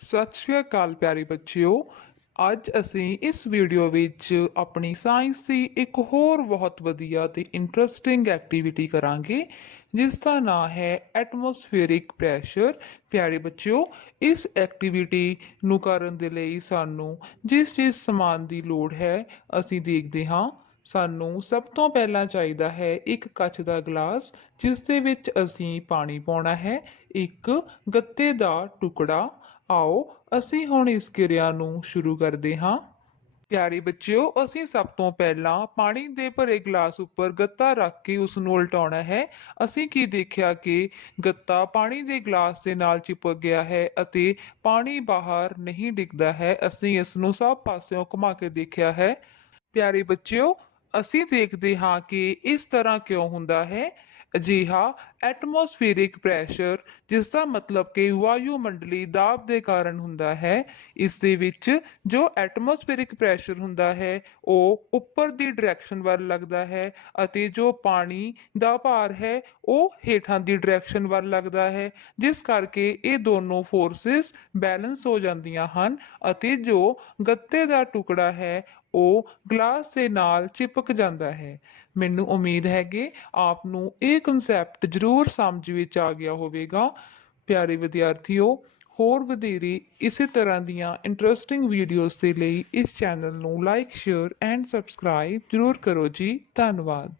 ਸਤਿ ਸ਼੍ਰੀ ਅਕਾਲ ਪਿਆਰੇ ਬੱਚਿਓ। ਅੱਜ ਅਸੀਂ ਇਸ ਵੀਡੀਓ ਵਿੱਚ ਆਪਣੀ ਸਾਇੰਸ ਦੀ ਇੱਕ ਹੋਰ ਬਹੁਤ ਵਧੀਆ ਤੇ ਇੰਟਰਸਟਿੰਗ ਐਕਟੀਵਿਟੀ ਕਰਾਂਗੇ ਜਿਸ ਦਾ ਨਾਮ ਹੈ ਐਟਮੋਸਫੇਰਿਕ ਪ੍ਰੈਸ਼ਰ। ਪਿਆਰੇ ਬੱਚਿਓ, ਇਸ ਐਕਟੀਵਿਟੀ ਨੂੰ ਕਰਨ ਦੇ ਲਈ ਸਾਨੂੰ ਜਿਸ ਸਮਾਨ ਦੀ ਲੋੜ ਹੈ ਅਸੀਂ ਦੇਖਦੇ ਹਾਂ। ਸਾਨੂੰ ਸਭ ਤੋਂ ਪਹਿਲਾਂ ਚਾਹੀਦਾ ਹੈ ਇੱਕ ਕੱਚ ਦਾ ਗਲਾਸ ਜਿਸ ਦੇ ਵਿੱਚ ਅਸੀਂ ਪਾਣੀ ਪਾਉਣਾ ਹੈ, ਇੱਕ ਗੱਤੇ ਦਾ ਟੁਕੜਾ। ਆਓ ਅਸੀਂ ਹੁਣ ਇਸ ਕਿਰਿਆ ਨੂੰ ਸ਼ੁਰੂ ਕਰਦੇ ਹਾਂ। ਪਿਆਰੇ ਬੱਚਿਓ, ਅਸੀਂ ਸਭ ਤੋਂ ਪਹਿਲਾਂ ਪਾਣੀ ਦੇ ਭਰੇ ਗਲਾਸ ਉੱਪਰ ਗੱਤਾ ਰੱਖ ਕੇ ਉਸ ਨੂੰ ਉਲਟਾਉਣਾ ਹੈ। ਅਸੀਂ ਕੀ ਦੇਖਿਆ ਕਿ ਗੱਤਾ ਪਾਣੀ ਦੇ ਗਲਾਸ ਦੇ ਨਾਲ ਚਿਪਕ ਗਿਆ ਹੈ ਅਤੇ ਪਾਣੀ ਬਾਹਰ ਨਹੀਂ ਡਿੱਗਦਾ ਹੈ। ਅਸੀਂ ਇਸ ਨੂੰ ਸਭ ਪਾਸਿਓਂ ਘੁਮਾ ਕੇ ਦੇਖਿਆ ਹੈ। ਪਿਆਰੇ ਬੱਚਿਓ, ਅਸੀਂ ਦੇਖਦੇ ਹਾਂ ਕਿ ਇਸ ਤਰ੍ਹਾਂ ਕਿਉਂ ਹੁੰਦਾ ਹੈ। ਅਜਿਹਾ ਐਟਮੋਸਫੇਰਿਕ ਪ੍ਰੈਸ਼ਰ, ਜਿਸ ਦਾ ਮਤਲਬ ਕਿ ਵਾਯੂਮੰਡਲੀ ਦਾਬ ਦੇ ਕਾਰਨ ਹੁੰਦਾ ਹੈ। ਇਸ ਦੇ ਵਿੱਚ ਜੋ ਐਟਮੋਸਫੇਰਿਕ ਪ੍ਰੈਸ਼ਰ ਹੁੰਦਾ ਹੈ ਉਹ ਉੱਪਰ ਦੀ ਡਾਇਰੈਕਸ਼ਨ ਵੱਲ ਲੱਗਦਾ ਹੈ ਅਤੇ ਜੋ ਪਾਣੀ ਦਾ ਭਾਰ ਹੈ ਉਹ ਹੇਠਾਂ ਦੀ ਡਾਇਰੈਕਸ਼ਨ ਵੱਲ ਲੱਗਦਾ ਹੈ, ਜਿਸ ਕਰਕੇ ਇਹ ਦੋਨੋਂ ਫੋਰਸਿਸ ਬੈਲੈਂਸ ਹੋ ਜਾਂਦੀਆਂ ਹਨ ਅਤੇ ਜੋ ਗੱਤੇ ਦਾ ਟੁਕੜਾ ਹੈ ਉਹ ਗਲਾਸ ਦੇ ਨਾਲ ਚਿਪਕ ਜਾਂਦਾ ਹੈ। ਮੈਨੂੰ ਉਮੀਦ ਹੈ ਕਿ ਆਪ ਨੂੰ ਇਹ ਕਨਸੈਪਟ ਜ਼ਰੂਰ ਸਮਝ ਵਿੱਚ ਆ ਗਿਆ ਹੋਵੇਗਾ। ਪਿਆਰੇ ਵਿਦਿਆਰਥੀਓ, ਹੋਰ ਵਧੇਰੇ ਇਸੇ ਤਰ੍ਹਾਂ ਦੀਆਂ ਇੰਟਰਸਟਿੰਗ ਵੀਡੀਓਜ਼ ਦੇ ਲਈ ਇਸ ਚੈਨਲ ਨੂੰ ਲਾਈਕ, ਸ਼ੇਅਰ ਐਂਡ ਸਬਸਕ੍ਰਾਈਬ ਜ਼ਰੂਰ ਕਰੋ ਜੀ। ਧੰਨਵਾਦ।